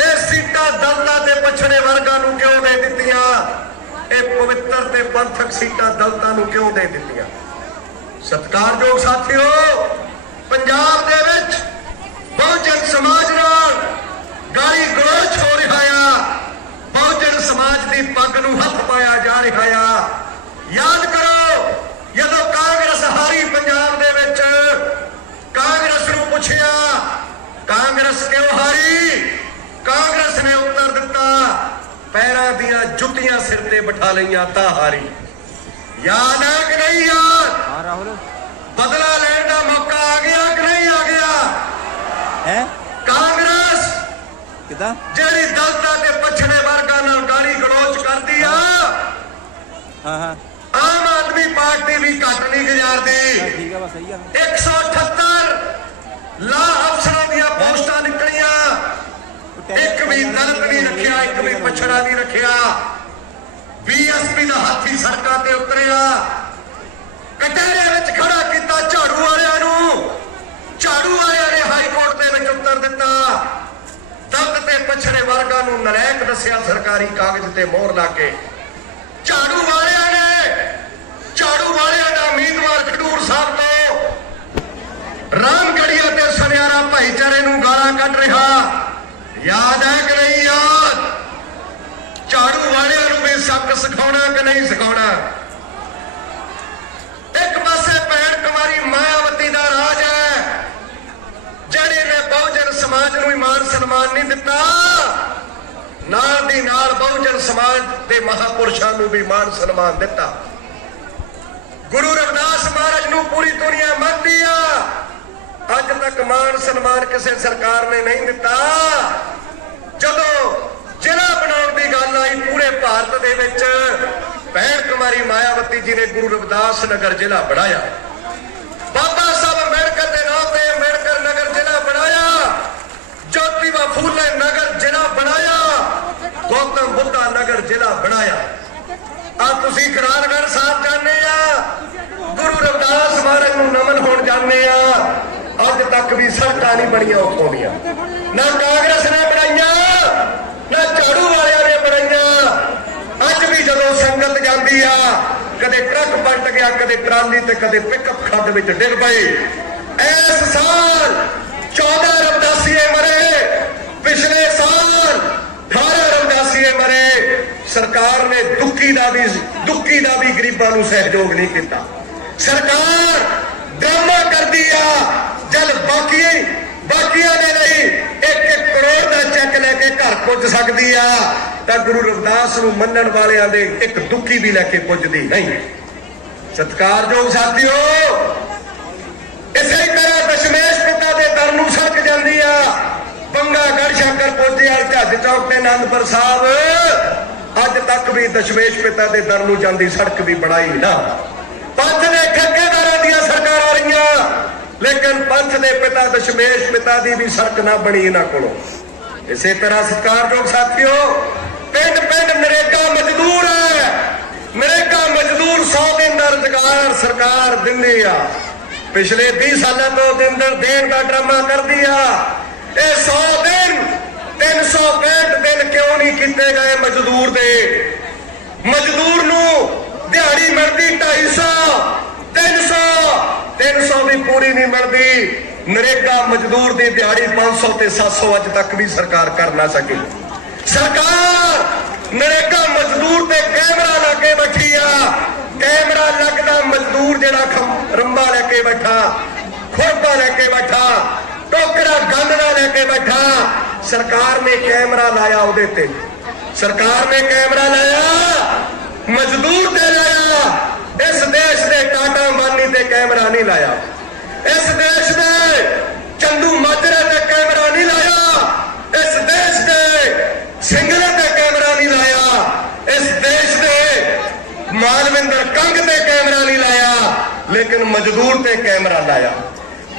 ਇਹ ਸੀਟਾਂ ਦਲਤਾਂ ਤੇ ਪਛੜੇ ਵਰਗਾਂ ਨੂੰ ਕਿਉਂ ਦੇ ਦਿੱਤੀਆਂ? ਇਹ ਪਵਿੱਤਰ ਤੇ ਪੰਥਕ ਸੀਟਾਂ ਦਲਤਾਂ ਨੂੰ ਕਿਉਂ ਦੇ ਦਿੱਤੀਆਂ? ਸਤਿਕਾਰਯੋਗ ਸਾਥੀਓ, ਪੰਜਾਬ ਦੇ ਵਿੱਚ ਬਹੁਜਨ ਸਮਾਜ ਨਾਲ ਗਾਲੀ ਗਲੋਚ ਹੋ ਰਿਹਾ ਆ। ਬਹੁਜਨ ਸਮਾਜ ਦੀ ਪੱਗ ਨੂੰ ਹੱਥ ਪਾਇਆ ਜਾ ਰਿਹਾ ਆ। ਯਾਦ ਕਰੋ, ਜਦੋਂ ਕਾਂਗਰਸ ਹਾਰੀ ਪੰਜਾਬ ਦੇ ਵਿੱਚ ਕਾਂਗਰਸ ਨੂੰ ਪੁੱਛਿਆ ਕਾਂਗਰਸ ਕਿਉਂ ਹਾਰੀ? ਕਾਂਗਰਸ ਨੇ ਉੱਤਰ ਦਿੱਤਾ ਪੈਰਾਂ ਦੀਆਂ ਜੁੱਤੀਆਂ ਸਿਰ ਤੇ ਬਿਠਾ ਲਈਆਂ ਤਾਂ ਹਾਰੀ। ਯਾਦ ਹੈ ਕਿ ਨਹੀਂ ਹਾਂ ਰਾਹੁਲ। ਬਦਲਾ ਲੈਣ ਦਾ ਮੌਕਾ ਆ ਗਿਆ ਕਿ ਨਹੀਂ ਆ ਗਿਆ? ਹੈ? ਕਾਂਗਰਸ ਕਿਦਾਂ? ਜਿਹੜੀ ਦਲਤਾਂ ਤੇ ਪਛੜੇ ਵਰਗਾਂ ਨਾਲ ਗਾਲੀ ਗਲੋਚ ਕਰਦੀ ਆ ਹਾਂ ਹਾਂ। ਆਦਮੀ ਪਾਰਟੀ ਵੀ ਘੱਟ ਨਹੀਂ ਗੁਜ਼ਾਰਦੀ। ਠੀਕ ਆ ਬਸ ਸਹੀ ਆ। 178 ਲਾ ਅਫਸਰਾਂ ਦੀਆਂ ਪੋਸਟਾਂ ਨਿਕਲੀਆਂ। ਇੱਕ ਵੀ ਦਲਿਤ ਨਹੀਂ ਰੱਖਿਆ ਇੱਕ ਵੀ ਪਛੜਾ ਨਹੀਂ ਰੱਖਿਆ। ਬੀਐਸਪੀ ਦਾ ਹਾਥੀ ਸੜਕਾਂ ਤੇ ਉਤਰਿਆ। ਕਟਹਿਰੇ ਵਿੱਚ ਖੜਾ ਕੀਤਾ ਝਾੜੂ ਵਾਲਿਆਂ ਨੂੰ। ਝਾੜੂ ਵਾਲਿਆਂ ਨੇ ਹਾਈ ਕੋਰਟ ਦੇ ਵਿੱਚ ਉੱਤਰ ਦਿੱਤਾ। ਦਲਿਤ ਤੇ ਪਛੜੇ ਵਰਗਾਂ ਨੂੰ ਨਲਾਇਕ ਦੱਸਿਆ ਸਰਕਾਰੀ ਕਾਗਜ਼ ਤੇ ਮੋਹਰ ਲਾ ਕੇ। ਝਾੜੂ ਵਾਲਿਆਂ ਨੇ ਝਾੜੂ ਵਾਲਿਆਂ ਦਾ ਉਮੀਦਵਾਰ ਖਡੂਰ ਸਾਹਿਬ ਤੋਂ। ਰਾਮਗੜੀਆ ਤੇ ਸੁਨਿਆਰਾ ਭਾਈਚਾਰੇ ਨੂੰ ਗਾਲਾਂ ਕੱਢ ਰਿਹਾ। ਯਾਦ ਹੈ ਕਿ ਨਹੀਂ ਯਾਦ? ਝਾੜੂ ਵਾਲਿਆਂ ਨੂੰ ਵੀ ਸੱਕ ਸਿਖਾਉਣਾ ਕਿ ਨਹੀਂ ਸਿਖਾਉਣਾ? ਇੱਕ ਪਾਸੇ ਭੈਣ ਕੁਮਾਰੀ ਮਾਇਆਵਤੀ ਦਾ ਰਾਜ ਹੈ, ਜਿਹੜੇ ਨੇ ਬਹੁਜਨ ਸਮਾਜ ਨੂੰ ਇਮਾਨ ਸਨਮਾਨ ਨਹੀਂ ਦਿੱਤਾ, ਨਾਲ ਦੀ ਨਾਲ ਬਹੁਜਨ ਸਮਾਜ ਦੇ ਮਹਾਪੁਰਸ਼ਾਂ ਨੂੰ ਵੀ ਮਾਨ ਸਨਮਾਨ ਦਿੱਤਾ। ਗੁਰੂ ਰਵਿਦਾਸ ਮਹਾਰਾਜ ਨੂੰ ਪੂਰੀ ਦੁਨੀਆ ਮੰਨਦੀ ਆ। ਅੱਜ ਤੱਕ ਮਾਨ ਸਨਮਾਨ ਕਿਸੇ ਸਰਕਾਰ ਨੇ ਨਹੀਂ ਦਿੱਤਾ। ਜਦੋਂ ਜ਼ਿਲ੍ਹਾ ਬਣਾਉਣ ਦੀ ਗੱਲ ਆਈ ਪੂਰੇ ਭਾਰਤ ਦੇ ਵਿੱਚ, ਭੈਣ ਕੁਮਾਰੀ ਮਾਇਆਵਤੀ ਜੀ ਨੇ ਗੁਰੂ ਰਵਿਦਾਸ ਨਗਰ ਜ਼ਿਲ੍ਹਾ ਬਣਾਇਆ ਬਾਬਾ ਸਾਹਿਬ ਅੰਬੇਡਕਰ ਦੇ ਨਾਮ ਤੇ ਅੰਬੇਡਕਰ ਨਗਰ ਜ਼ਿਲ੍ਹਾ ਬਣਾਇਆ ਜੋਤੀਬਾ ਫੂਲੇ ਨਗਰ ਜ਼ਿਲ੍ਹਾ ਬਣਾਇਆ ਗੌਤਮ ਬੁੱਧਾ ਨਗਰ ਜ਼ਿਲ੍ਹਾ ਬਣਾਇਆ ਆ ਤੁਸੀਂ ਕਰਾਰਗੜ੍ਹ ਸਾਹਿਬ ਜਾਂਦੇ ਆ ਗੁਰੂ ਰਵਿਦਾਸ ਮਹਾਰਾਜ ਨੂੰ ਨਮਨ ਹੋਣ ਜਾਂਦੇ ਆ ਅੱਜ ਤੱਕ ਵੀ ਨਹੀਂ ਬਣੀਆਂ ਉੱਥੋਂ ਦੀਆਂ ਨਾ ਕਾਂਗਰਸ ਨੇ ਬਣਾਈਆਂ, ਨਾ ਝਾੜੂ ਵਾਲਿਆਂ ਨੇ ਬਣਾਈਆਂ। ਅੱਜ ਵੀ ਜਦੋਂ ਸੰਗਤ ਜਾਂਦੀ ਆ, ਕਦੇ ਟਰੱਕ ਪਲਟ ਗਿਆ, ਕਦੇ ਟਰਾਲੀ ਤੇ ਕਦੇ ਪਿਕਅਪ ਖੱਡ ਵਿੱਚ ਡਿੱਗ ਪਈ। ਇਸ ਸਾਲ 14 ਰਵਦਾਸੀਏ ਮਰੇ, ਪਿਛਲੇ ਸਾਲ 18 ਰਵਦਾਸੀਏ ਮਰੇ। ਸਰਕਾਰ ਨੇ ਦੁੱਕੀ ਦਾ ਵੀ ਦੁੱਕੀ ਦਾ ਵੀ ਗਰੀਬਾਂ ਨੂੰ ਸਹਿਯੋਗ ਨਹੀਂ ਕੀਤਾ। ਸਰਕਾਰ ਡਰਾਮਾ ਕਰਦੀ ਆ, ਜਦ ਬਾਕੀ ਬਾਕੀਆਂ ਦੇ ਲਈ ਇੱਕ ਕਰੋੜ ਦਾ ਚੈੱਕ ਲੈ ਕੇ ਘਰ ਪੁੱਜ ਸਕਦੀ ਆ। ਤਾਂ ਗੁਰੂ ਰਵਿਦਾਸ ਨੂੰ ਮੰਨਣ ਵਾਲਿਆਂ ਦੇ ਇੱਕ ਦੁੱਕੀ ਵੀ ਲੈ ਕੇ ਪੁੱਜਦੀ ਨਹੀਂ। ਸਤਿਕਾਰਯੋਗ ਸਾਥੀਓ, ਇਸੇ ਤਰ੍ਹਾਂ ਦਸ਼ਮੇਸ਼ ਪਿਤਾ ਦੇ ਦਰ ਨੂੰ ਸੜਕ ਜਾਂਦੀ ਆ। ਬੰਗਾ ਗੜ ਸ਼ੰਕਰ ਪੋਤੇ ਵਾਲ ਝੱਜ ਚੌਕ ਤੇ ਆਨੰਦਪੁਰ ਸਾਹਿਬ। ਅੱਜ ਤੱਕ ਵੀ ਦਸ਼ਮੇਸ਼ ਪਿਤਾ ਦੇ ਦਰ ਨੂੰ ਜਾਂਦੀ ਸੜਕ ਵੀ ਬਣਾਈ ਨਾ। ਪੰਥ ਦੇ ਠੇਕੇਦਾਰਾਂ ਦੀਆਂ ਸਰਕਾਰਾਂ ਰਹੀਆਂ। ਲੇਕਿਨ ਪੰਥ ਦੇ ਪਿਤਾ ਦਸ਼ਮੇਸ਼ ਪਿਤਾ ਦੀ ਵੀ ਸੜਕ ਨਾ ਬਣੀ ਇਹਨਾਂ ਕੋਲੋਂ। ਇਸੇ ਤਰ੍ਹਾਂ ਸਤਿਕਾਰਯੋਗ ਸਾਥੀਓ ਪਿੰਡ ਪਿੰਡ ਨਰੇਗਾ ਮਜ਼ਦੂਰ ਹੈ। ਨਰੇਗਾ ਮਜ਼ਦੂਰ 100 ਦਿਨ ਦਾ ਰੁਜ਼ਗਾਰ ਸਰਕਾਰ ਦਿੰਦੀ ਆ। ਪਿਛਲੇ 20 ਸਾਲਾਂ ਤੋਂ ਦਿਨ ਦਿਨ ਦੇਣ ਦਾ ਡਰਾਮਾ ਕਰਦੀ ਆ। ਇਹ 100 ਦਿਨ 365 ਦਿਨ ਕਿਉਂ ਨਹੀਂ ਕੀਤੇ ਗਏ ਮਜ਼ਦੂਰ ਦੇ ਮਜ਼ਦੂਰ ਨੂੰ ਦਿਹਾੜੀ ਮਿਲਦੀ 250 300 300 ਦੀ ਪੂਰੀ ਨਹੀਂ ਨਰੇਗਾ ਮਜ਼ਦੂਰ ਦੀ ਦਿਹਾੜੀ 500 ਤੇ 700 ਅੱਜ ਤੱਕ ਵੀ ਸਰਕਾਰ ਕਰ ਨਾ ਸਕੀ। ਸਰਕਾਰ, ਨਰੇਗਾ ਮਜ਼ਦੂਰ ਤੇ ਕੈਮਰਾ ਲਾ ਕੇ ਬੈਠੀ ਆ। ਕੈਮਰਾ ਲੱਗਦਾ ਮਜ਼ਦੂਰ ਜਿਹੜਾ ਰੰਬਾ ਲੈ ਕੇ ਬੈਠਾ ਖੋਪਾ ਲੈ ਕੇ ਬੈਠਾ, ਟੋਕਰਾ ਗੰਦ ਲੈ ਕੇ ਬੈਠਾ। ਸਰਕਾਰ ਨੇ ਕੈਮਰਾ ਲਾਇਆ ਉਹਦੇ ਤੇ। ਸਰਕਾਰ ਨੇ ਕੈਮਰਾ ਲਾਇਆ, ਮਜ਼ਦੂਰ ਤੇ ਲਾਇਆ। ਇਸ ਦੇਸ਼ ਦੇ ਟਾਟਾ ਮਾਨੀ ਤੇ ਕੈਮਰਾ ਨਹੀਂ ਲਾਇਆ। ਇਸ ਦੇਸ਼ ਦੇ ਚੰਦੂ ਮਾਜਰੇ ਤੇ ਕੈਮਰਾ ਨਹੀਂ ਲਾਇਆ। ਇਸ ਦੇਸ਼ ਦੇ ਸਿੰਗਲੇ ਤੇ ਕੈਮਰਾ ਨਹੀਂ ਲਾਇਆ। ਇਸ ਦੇਸ਼ ਦੇ ਮਾਨਵਿੰਦਰ ਕੰਗ ਤੇ ਕੈਮਰਾ ਨਹੀਂ ਲਾਇਆ। ਲੇਕਿਨ ਮਜ਼ਦੂਰ ਤੇ ਕੈਮਰਾ ਲਾਇਆ।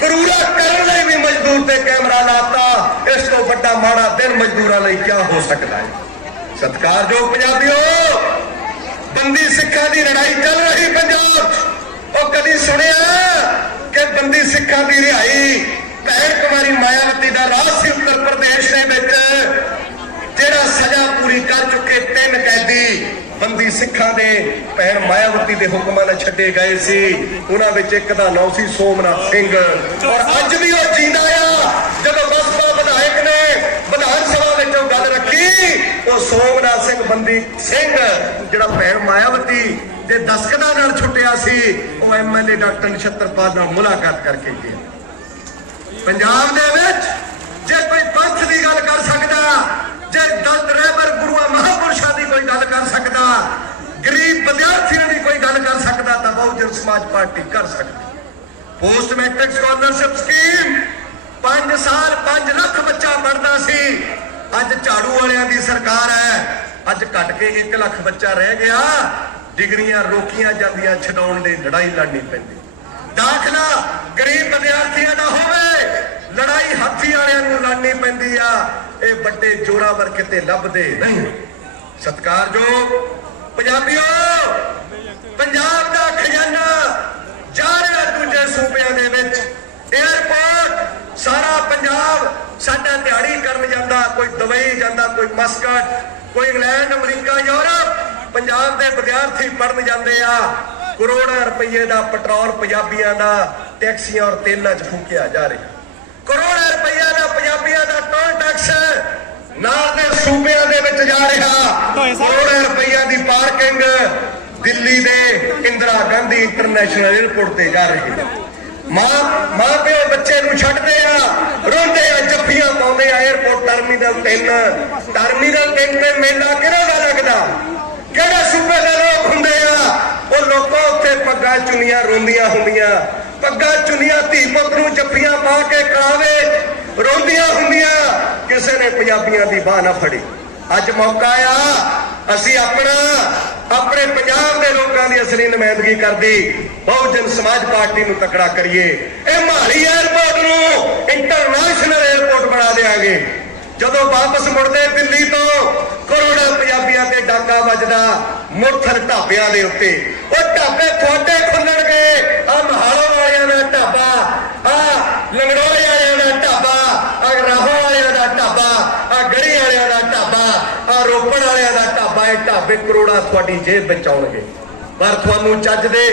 ਕਰੂਰਾ ਕਰਨ ਲਈ ਵੀ ਮਜ਼ਦੂਰ ਤੇ ਕੈਮਰਾ ਲਾਤਾ। ਇਸ ਤੋਂ ਵੱਡਾ ਮਾੜਾ ਦਿਨ ਮਜ਼ਦੂਰਾਂ ਲਈ ਕੀ ਹੋ ਸਕਦਾ ਹੈ? ਸਤਿਕਾਰਯੋਗ ਪੰਜਾਬੀਓ। ਬੰਦੀ ਸਿੱਖਾਂ ਦੀ ਲੜਾਈ ਚੱਲ ਰਹੀ ਪੰਜਾਬ 'ਚ। ਉਹ ਕਦੀ ਸੁਣਿਆ? ਕਿ ਬੰਦੀ ਸਿੱਖਾਂ ਦੀ ਰਿਹਾਈ, ਭੈਣ ਕੁਮਾਰੀ ਮਾਇਆਵਤੀ ਦਾ ਰਾਜ ਸੀ ਉੱਤਰ ਪ੍ਰਦੇਸ਼ ਦੇ ਵਿੱਚ, ਜਿਹੜਾ ਸਜ਼ਾ ਪੂਰੀ ਕਰ ਚੁੱਕੇ ਤਿੰਨ ਕੈਦੀ ਬੰਦੀ ਸਿੱਖਾਂ ਦੇ ਭੈਣ ਮਾਇਆਵਤੀ ਦੇ ਹੁਕਮਾਂ ਨਾਲ ਛੱਡੇ ਗਏ ਸੀ। ਉਹਨਾਂ ਵਿੱਚ ਇੱਕ ਦਾ ਨਾਮ ਸੀ ਸੋਮਨਾਥ ਸਿੰਘ। ਔਰ ਅੱਜ ਵੀ ਉਹ ਜਿੰਦਾ ਆ। ਜਦੋਂ ਬਸਪਾ ਵਿਧਾਇਕ ਨੇ ਵਿਧਾਨ ਸਭਾ ਵਿੱਚ ਉਹ ਗੱਲ ਰੱਖੀ, ਉਹ ਸੋਮਨਾਥ ਸਿੰਘ ਬੰਦੀ ਸਿੰਘ, ਜਿਹੜਾ ਭੈਣ ਮਾਇਆਵਤੀ ਦੇ ਦਸਕਤਾਂ ਨਾਲ ਛੁੱਟਿਆ ਸੀ, ਉਹ ਐਮਐਲਏ ਡਾਕਟਰ ਨਛੱਤਰਪਾਲ ਨਾਲ ਮੁਲਾਕਾਤ ਕਰਕੇ ਗਿਆ ਪੰਜਾਬ ਦੇ ਵਿੱਚ ਜੇ ਕੋਈ ਪੰਥ ਦੀ ਗੱਲ ਕਰ ਸਕਦਾ, ਜੇ ਦਲਤ ਰਹਿਬਰ ਗੁਰੂਆਂ ਮਹਾਪੁਰਸ਼ਾਂ ਦੀ ਕੋਈ ਗੱਲ ਕਰ ਸਕਦਾ, ਗਰੀਬ ਵਿਦਿਆਰਥੀਆਂ ਦੀ ਕੋਈ ਗੱਲ ਕਰ ਸਕਦਾ, ਤਾਂ ਬਹੁਜਨ ਸਮਾਜ ਪਾਰਟੀ ਕਰ ਸਕਦੀ। ਪੋਸਟ ਮੈਟ੍ਰਿਕ ਸਕਾਲਰਸ਼ਿਪ ਸਕੀਮ 5 ਸਾਲ 5 ਲੱਖ ਬੱਚਾ ਪੜਦਾ ਸੀ। ਅੱਜ ਝਾੜੂ ਵਾਲਿਆਂ ਦੀ ਸਰਕਾਰ ਹੈ। ਅੱਜ ਘਟ ਕੇ 1 ਲੱਖ ਬੱਚਾ ਰਹਿ ਗਿਆ। ਡਿਗਰੀਆਂ ਰੋਕੀਆਂ ਜਾਂਦੀਆਂ ਛਡਾਉਣ ਲਈ ਲੜਾਈ ਲੜਨੀ ਪੈਂਦੀ। ਦਾਖਲਾ ਗਰੀਬ ਵਿਦਿਆਰਥੀਆਂ ਦਾ ਹੋਵੇ, ਲੜਾਈ ਹਾਥੀ ਵਾਲਿਆਂ ਨੂੰ ਲੜਨੀ ਪੈਂਦੀ ਆ। ਇਹ ਵੱਡੇ ਜੋਰਾਵਰ ਕਿਤੇ ਲੱਭਦੇ ਨਹੀਂ। ਸਤਿਕਾਰਯੋਗ ਪੰਜਾਬੀਓ, ਪੰਜਾਬ ਦਾ ਖਜ਼ਾਨਾ ਜਾ ਰਿਹਾ ਦੂਜੇ ਸੂਬਿਆਂ ਦੇ ਵਿੱਚ। 에ਅਰਪੋਰਟ ਸਾਰਾ ਪੰਜਾਬ ਸਾਡਾ ਦਿਹਾੜੀ ਕਰਨ ਜਾਂਦਾ, ਕੋਈ ਦੁਬਈ ਜਾਂਦਾ, ਕੋਈ ਮਸਕਟ, ਕੋਈ ਇੰਗਲੈਂਡ, ਅਮਰੀਕਾ, ਯੂਰਪ। ਪੰਜਾਬ ਦੇ ਵਿਦਿਆਰਥੀ ਪੜਨ ਜਾਂਦੇ ਆ। ਕਰੋੜਾਂ ਰੁਪਏ ਦਾ ਪੈਟਰੋਲ ਪੰਜਾਬੀਆਂ ਦਾ, ਟੈਕਸੀਆਂ ਔਰ ਤੇਲਾਂ 'ਚ ਫੂਕਿਆ ਜਾ ਰਿਹਾ। ਕਰੋੜਾਂ ਰੁਪਏ ਦਾ ਪੰਜਾਬੀਆਂ ਦਾ ਟੋਲ ਟੈਕਸ ਨਾਲ ਦੇ ਸੂਬਿਆਂ ਦੇ ਵਿੱਚ ਜਾ ਰਿਹਾ। ਕਰੋੜਾਂ ਰੁਪਈਆ ਦੀ ਪਾਰਕਿੰਗ ਦਿੱਲੀ ਦੇ ਇੰਦਰਾ ਗਾਂਧੀ ਇੰਟਰਨੈਸ਼ਨਲ 에ਅਰਪੋਰਟ ਤੇ ਜਾ ਰਹੀ ਹੈ। ਮਾਂ ਮਾਂ ਪਿਓ ਬੱਚੇ ਨੂੰ ਛੱਡਦੇ ਆ, ਰੋਂਦੇ ਆ, ਜੱਫੀਆਂ ਪਾਉਂਦੇ ਆ 에ਅਰਪੋਰਟ ਟਰਮੀਨਲ 3 ਟਰਮੀਨਲ 3 ਤੇ ਮੇਲਾ ਕਿਹੜਾ ਦਾ ਲੱਗਦਾ? ਕਿਹੜੇ ਸੂਬੇ ਦੇ ਲੋਕ ਹੁੰਦੇ ਆ, ਉਹ ਲੋਕਾਂ ਉੱਤੇ ਪੱਗਾਂ ਚੁੰਨੀਆਂ ਰੋਂਦੀਆਂ ਹੁੰਦੀਆਂ। ਪੱਗਾਂ ਚੁੰਨੀਆਂ ਧੀ ਪੁੱਤ ਨੂੰ ਜੱਫੀਆਂ ਪਾ ਕੇ ਕਾਵੇ ਰੋਂਦੀਆਂ ਹੁੰਦੀਆਂ। ਕਿਸੇ ਨੇ ਪੰਜਾਬੀਆਂ ਦੀ ਬਾਹ ਨਾ ਫੜੀ। ਅੱਜ ਮੌਕਾ ਆ, ਅਸੀਂ ਆਪਣਾ, ਆਪਣੇ ਪੰਜਾਬ ਦੇ ਲੋਕਾਂ ਦੀ ਅਸਲੀ ਨੁਮਾਇੰਦਗੀ ਕਰਦੀ, ਬਹੁਜਨ ਸਮਾਜ ਪਾਰਟੀ ਨੂੰ ਤਕੜਾ ਕਰੀਏ। ਇਹ ਮਾਲੀ 에ਅਰਪੋਰਟ ਨੂੰ ਇੰਟਰਨੈਸ਼ਨਲ 에ਅਰਪੋਰਟ ਬਣਾ ਦੇਾਂਗੇ ਜਦੋਂ ਵਾਪਸ ਮੁੜਦੇ ਦਿੱਲੀ ਤੋਂ, ਕਰੋੜਾਂ ਪੰਜਾਬੀਆਂ ਤੇ ਡਾਕਾ ਵੱਜਦਾ ਮੁਰਥਰ ਢਾਬਿਆਂ ਦੇ ਉੱਤੇ। ਉਹ ਢਾਬੇ ਤੁਹਾਡੇ ਖੁੱਲਣਗੇ ਆ ਮਹਾਲੋ ਵਾਲਿਆਂ ਦਾ ਢਾਬਾ ਆ ਲੰਗੜੋਲੇ ਵਾਲਿਆਂ ਦਾ ਢਾਬਾ ਆ ਰਾਹੋਂ ਵਾਲਿਆਂ ਦਾ ਢਾਬਾ ਆ ਗੜੀ ਵਾਲਿਆਂ ਦਾ ਢਾਬਾ ਆ ਰੋਪੜ ਵਾਲਿਆਂ ਦਾ ਢਾਬਾ, ਇਹ ਢਾਬੇ ਕਰੋੜਾਂ ਤੁਹਾਡੀ ਜੇਬ ਵਿੱਚ ਆਉਣਗੇ। ਪਰ ਤੁਹਾਨੂੰ ਚੱਜ ਦੇ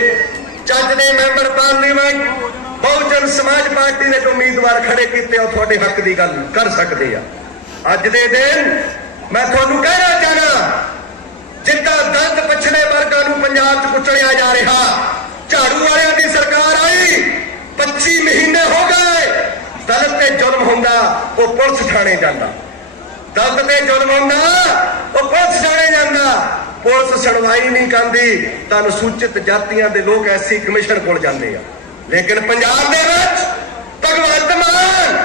ਚੱਜ ਦੇ ਮੈਂਬਰ ਪਾਰਲੀਮੈਂਟ ਬਹੁਜਨ ਸਮਾਜ ਪਾਰਟੀ ਨੇ ਉਮੀਦਵਾਰ ਖੜੇ ਕੀਤੇ ਉਹ ਤੁਹਾਡੇ ਹੱਕ ਦੀ ਗੱਲ ਕਰ ਸਕਦੇ ਆ। ਅੱਜ ਦੇ ਦਿਨ ਮੈਂ ਤੁਹਾਨੂੰ ਕਹਿਣਾ ਚਾਹਨਾ, ਜਿੱਦਾਂ ਦਲਿਤ ਪਛੜੇ ਵਰਗਾਂ ਨੂੰ ਪੰਜਾਬ 'ਚ ਕੁਚਲਿਆ ਜਾ ਰਿਹਾ, ਝਾੜੂ ਵਾਲਿਆਂ ਦੀ ਸਰਕਾਰ ਆਈ 25 ਮਹੀਨੇ ਹੋ ਗਏ ਦਲਿਤ ਤੇ ਜ਼ੁਲਮ ਹੁੰਦਾ, ਉਹ ਪੁਲਿਸ ਥਾਣੇ ਜਾਂਦਾ। ਦਲਿਤ ਤੇ ਜ਼ੁਲਮ ਹੁੰਦਾ, ਉਹ ਪੁਲਿਸ ਥਾਣੇ ਜਾਂਦਾ। ਪੁਲਿਸ ਸੁਣਵਾਈ ਨਹੀਂ ਕਰਦੀ, ਤਾਂ ਅਨੁਸੂਚਿਤ ਜਾਤੀਆਂ ਦੇ ਲੋਕ ਐਸੀ ਕਮਿਸ਼ਨ ਕੋਲ ਜਾਂਦੇ ਆ। ਲੇਕਿਨ ਪੰਜਾਬ ਦੇ ਵਿੱਚ ਭਗਵੰਤ ਮਾਨ,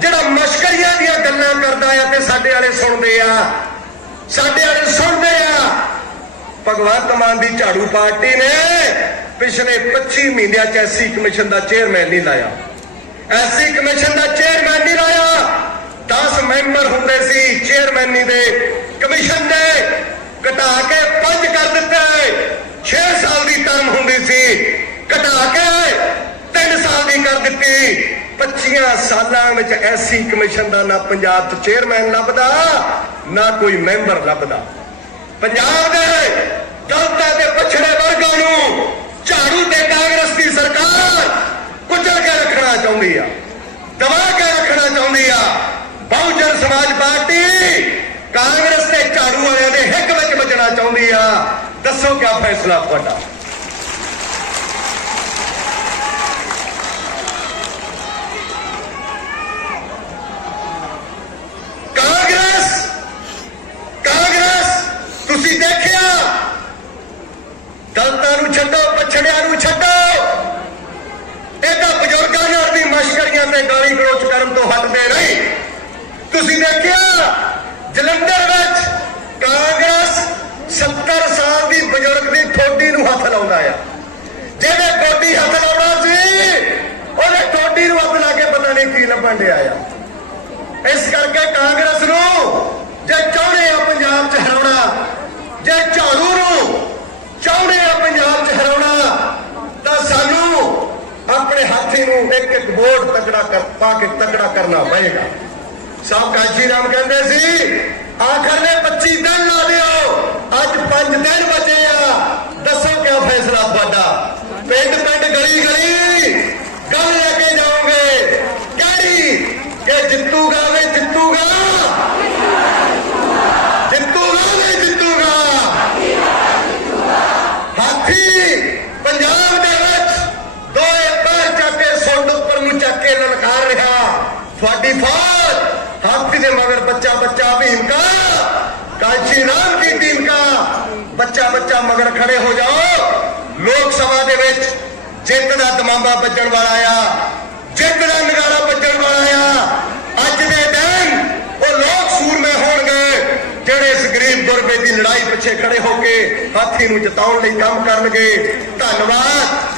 ਜਿਹੜਾ ਮਸ਼ਕਰੀਆਂ ਦੀਆਂ ਗੱਲਾਂ ਕਰਦਾ ਆ ਤੇ ਸਾਡੇ ਵਾਲੇ ਸੁਣਦੇ ਆ। ਸਾਡੇ ਵਾਲੇ ਸੁਣਦੇ ਆ। ਭਗਵੰਤ ਮਾਨ ਦੀ ਝਾੜੂ ਪਾਰਟੀ ਨੇ ਪਿਛਲੇ 25 ਮਹੀਨਿਆਂ ਚ ਐਸੀ ਕਮਿਸ਼ਨ ਦਾ ਚੇਅਰਮੈਨ ਨਹੀਂ ਲਾਇਆ। ਐਸੀ ਕਮਿਸ਼ਨ ਦਾ ਚੇਅਰਮੈਨ ਨਹੀਂ ਲਾਇਆ। 10 ਮੈਂਬਰ ਹੁੰਦੇ ਸੀ ਚੇਅਰਮੈਨੀ ਦੇ ਕਮਿਸ਼ਨ ਦੇ। ਘਟਾ ਕੇ 5 ਕਰ ਦਿੱਤੇ। 6 ਸਾਲ ਦੀ ਟਰਮ ਹੁੰਦੀ ਸੀ। ਘਟਾ ਕੇ 3 ਸਾਲ ਦੀ ਕਰ ਦਿੱਤੀ। 25 ਸਾਲਾਂ ਵਿੱਚ ਐਸੀ ਕਮਿਸ਼ਨ ਦਾ ਨਾ ਪੰਜਾਬ 'ਚ ਚੇਅਰਮੈਨ ਲੱਭਦਾ, ਨਾ ਕੋਈ ਮੈਂਬਰ ਲੱਭਦਾ। ਪੰਜਾਬ ਦੇ ਦਲਤਾਂ ਤੇ ਪਛੜੇ ਵਰਗਾਂ ਨੂੰ ਝਾੜੂ ਤੇ ਕਾਂਗਰਸ ਦੀ ਸਰਕਾਰ ਕੁਚਲ ਕੇ ਰੱਖਣਾ ਚਾਹੁੰਦੀ ਆ, ਦਬਾ ਕੇ ਰੱਖਣਾ ਚਾਹੁੰਦੀ ਆ। ਬਹੁਜਨ ਸਮਾਜ ਪਾਰਟੀ ਕਾਂਗਰਸ ਤੇ ਝਾੜੂ ਵਾਲਿਆਂ ਦੇ ਹਿੱਕ ਵਿੱਚ ਬਚਣਾ ਚਾਹੁੰਦੀ ਆ। ਦੱਸੋ ਕਿਆ ਫੈਸਲਾ ਤੁਹਾਡਾ? ਕਾਂਗਰਸ ਕਾਂਗਰਸ, ਤੁਸੀਂ ਦੇਖਿਆ? ਦਲਤਾਂ ਨੂੰ ਛੱਡੋ, ਪਛੜਿਆਂ ਨੂੰ ਛੱਡੋ। ਇਹ ਤਾਂ ਬਜ਼ੁਰਗਾਂ ਨਾਲ ਦੀ ਮਸ਼ਕਰੀਆਂ ਤੇ ਗਾਲੀ ਗਲੋਚ ਕਰਨ ਤੋਂ ਹਟਦੇ ਨਹੀਂ ਤੁਸੀਂ ਦੇਖਿਆ ਜਲੰਧਰ ਵਿੱਚ ਕਾਂਗਰਸ 70 ਸਾਲ ਦੀ ਬਜ਼ੁਰਗ ਦੀ ਠੋਡੀ ਨੂੰ ਹੱਥ ਲਾਉਂਦਾ ਆ ਜਿਹਨੇ ਠੋਡੀ ਹੱਥ ਲਾਉਣਾ ਸੀ ਉਹਨੇ ਠੋਡੀ ਨੂੰ ਹੱਥ ਲਾ ਕੇ ਪਤਾ ਨਹੀਂ ਕੀ ਲੱਭਣ ਡਿਆ ਆ ਇਸ ਕਰਕੇ ਕਾਂਗਰਸ ਨੂੰ ਜੇ ਚਾਹੁੰਦੇ ਆ ਪੰਜਾਬ 'ਚ ਹਰਾਉਣਾ ਜੇ ਝਾੜੂ ਨੂੰ ਚਾਹੁੰਦੇ ਆ ਪੰਜਾਬ 'ਚ ਹਰਾਉਣਾ ਤਾਂ ਸਾਨੂੰ ਆਪਣੇ ਹਾਥੀ ਨੂੰ ਇੱਕ ਇੱਕ ਵੋਟ ਤਕੜਾ ਕਰ, ਪਾ ਕੇ ਤਕੜਾ ਕਰਨਾ ਪਏਗਾ। ਸਾਹਿਬ ਕਾਜੀ ਰਾਮ ਕਹਿੰਦੇ ਸੀ, ਆਖਰ ਨੇ 25 ਦਿਨ ਲਾ ਦਿਓ, ਅੱਜ 5 ਦਿਨ ਬਚੇ ਆ। ਦੱਸੋ ਕਿਆ ਫੈਸਲਾ ਤੁਹਾਡਾ? ਪਿੰਡ ਪਿੰਡ ਗਲੀ ਗਲੀ, ਗੱਲ ਲੈ ਕੇ ਜਾਓਗੇ। ਕਿਹੜੀ ਕਿ ਜਿੱਤੂਗਾ ਜਿੱਤੂਗਾ ਜਿੱਤੂਗਾ ਵੇ ਜਿੱਤੂਗਾ ਹਾਥੀ ਪੰਜਾਬ ਦੇ ਵਿੱਚ ਦੋਏ ਪੈਰ ਚੱਕ ਕੇ ਸੁੰਡ ਉੱਪਰ ਨੂੰ ਚੱਕ ਕੇ ਲਲਕਾਰ ਰਿਹਾ ਤੁਹਾਡੀ ਫੌਜ ਹਾਥੀ ਦੇ ਮਗਰ ਬੱਚਾ ਬੱਚਾ ਭੀਮ ਕਾ ਕਾਂਚੀ ਰਾਮ ਕੀ ਟੀਮ ਕਾ ਬੱਚਾ ਬੱਚਾ ਮਗਰ ਖੜੇ ਹੋ ਜਾਓ। ਲੋਕ ਸਭਾ ਦੇ ਵਿੱਚ ਜਿੱਤ ਦਾ ਦਮਾਂਬਾ ਵੱਜਣ ਵਾਲਾ ਆ। ਜਿੱਤ ਦਾ ਨਗਾਰਾ ਵੱਜਣ ਵਾਲਾ ਆ। ਅੱਜ ਦੇ ਦਿਨ ਉਹ ਲੋਕ ਸੂਰਮੇ ਹੋਣਗੇ, ਜਿਹੜੇ ਇਸ ਗਰੀਬ ਗੁਰਬੇ ਦੀ ਲੜਾਈ ਪਿੱਛੇ ਖੜੇ ਹੋ ਕੇ ਹਾਥੀ ਨੂੰ ਜਿਤਾਉਣ ਲਈ ਕੰਮ ਕਰਨਗੇ। ਧੰਨਵਾਦ।